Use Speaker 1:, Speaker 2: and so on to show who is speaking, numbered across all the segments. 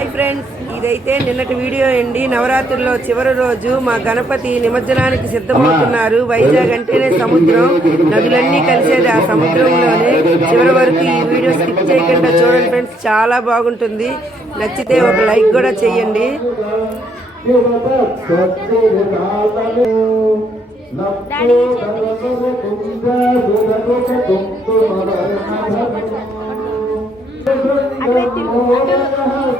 Speaker 1: Hi friends ఇదైతే నిన్నటి video అండి. నవరాత్రుల్లో చివరి రోజు మా గణపతి నిమజ్జనానికి సిద్ధమవుతున్నారు. వైజాగ్ అంటేనే సముద్రం. నదులన్నీ కలిసేది ఆ సముద్రంలోనే. చివరి వరకు ఈ వీడియో స్కిప్ చేయకుండా చూడండి ఫ్రెండ్స్ చాలా బాగుంటుంది. నచ్చితే ఒక లైక్ కూడా చేయండి.
Speaker 2: మయా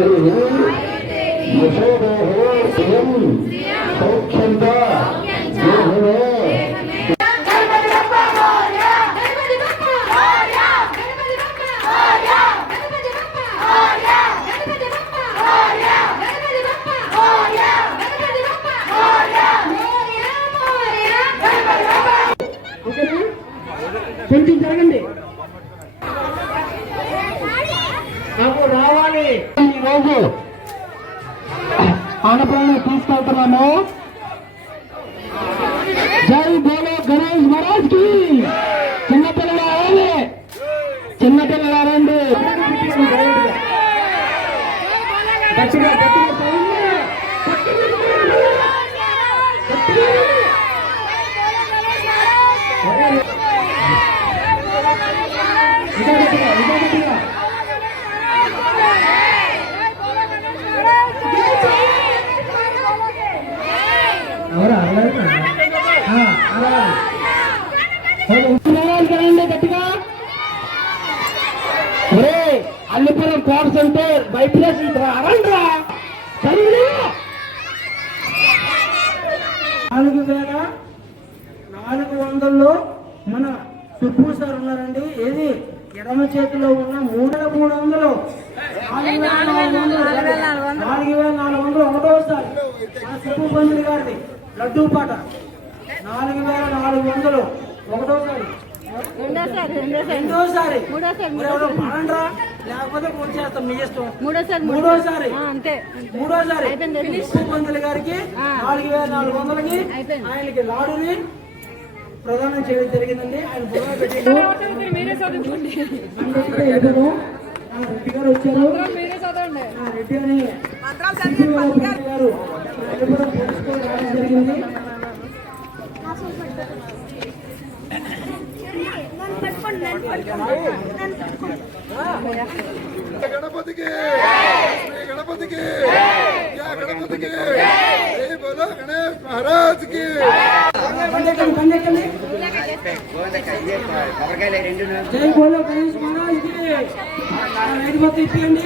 Speaker 3: మోరియా గణపతి బప్ప మోరియా
Speaker 4: కొంచెం జరగండి. నాకు రావాలి. ఈరోజు ఆనపల్లి తీసుకెళ్తున్నాము. జై బోలో గణేష్ మహారాజ్కి చిన్నపిల్లలు రావాలి చిన్నపిల్లలు రండి గట్టిగా గట్టిగా సౌండ్. ఇంకా గట్టిగా ఇంకా గట్టిగా ఎవరు అలాగే అలాగే గట్టిగా. ఒరే అల్లిపురం కోర్స్ అంటే బయట అరండ్రా. నాలుగు వేల నాలుగు వందల్లో మన సుబ్బు సార్ ఉన్నారండి. ఏది? ఎడమ చేతిలో ఉన్న మూడు వేల మూడు వందలు. నాలుగు వేల నాలుగు వందలు. నాలుగు వేల నాలుగు వందలు ఒకటోసారి మన సుబ్బు పంతులు గారిది లడ్డూ పాట. నాలుగు వేల నాలుగు వందలు. ఒకటోసారి. రెండోసారి పడండ్రా లేకపోతే ఫోన్ చేస్తాం మీ ఇష్టం.
Speaker 5: మూడోసారి
Speaker 4: మూడోసారి.
Speaker 5: ఆ, అంతే.
Speaker 4: మూడోసారి. పంతులు గారికి నాలుగు వేల నాలుగు వందలకి. ఆయనకి లాడుని ప్రదానం చేయడం జరిగిందండి. ఆయన బుర్ర పెట్టి
Speaker 5: మీరే చదువుకోండి.
Speaker 4: అందరికీ ఎదురు ఆ రెడ్డి గారు వచ్చారు. రెడ్డి అని గారు జరిగింది.
Speaker 2: గణపతికి! శ్రీ గణపతికి! గణపతికి! జై బోలో గణేష్ మహారాజ్కి
Speaker 4: పండెక్కండి పండెక్కండి జై బోలో గణేష్ మహారాజ్కి ఐదు మొత్తం ఇప్పియండి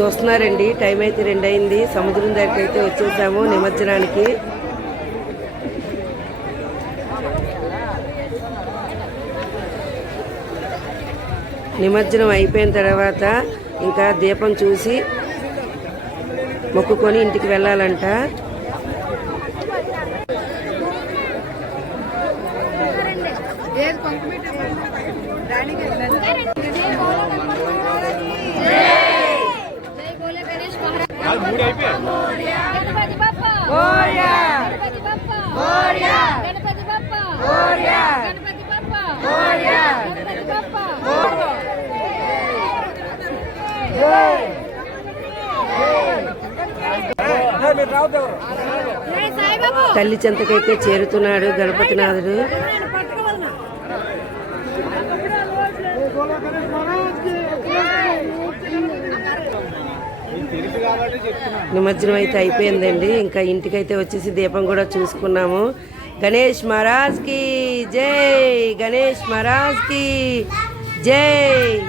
Speaker 1: చూస్తున్నారండి. టైం అయితే రెండు అయింది సముద్రం దగ్గరికి అయితే వచ్చేసాము నిమజ్జనానికి. నిమజ్జనం అయిపోయిన తర్వాత ఇంకా దీపం చూసి మొక్కుకొని ఇంటికి వెళ్ళాలంట.
Speaker 3: జై బోలే గణేష్ మహారాజ్ గణపతి బప్ప
Speaker 5: మోరియా.
Speaker 3: గణపతి బప్ప
Speaker 5: మోరియా.
Speaker 3: గణపతి బప్ప
Speaker 5: మోరియా.
Speaker 3: గణపతి బప్ప
Speaker 5: మోరియా.
Speaker 3: గణపతి బప్ప జై సాయిబాబు
Speaker 1: తల్లి చెంతకైతే చేరుతున్నాడు గణపతినాథుడు. నిమజ్జనం అయితే అయిపోయిందండి. ఇంకా ఇంటికైతే వచ్చేసి దీపం కూడా చూసుకున్నాము. గణేష్ మహారాజ్కి జై! గణేష్ మహారాజ్కి జై!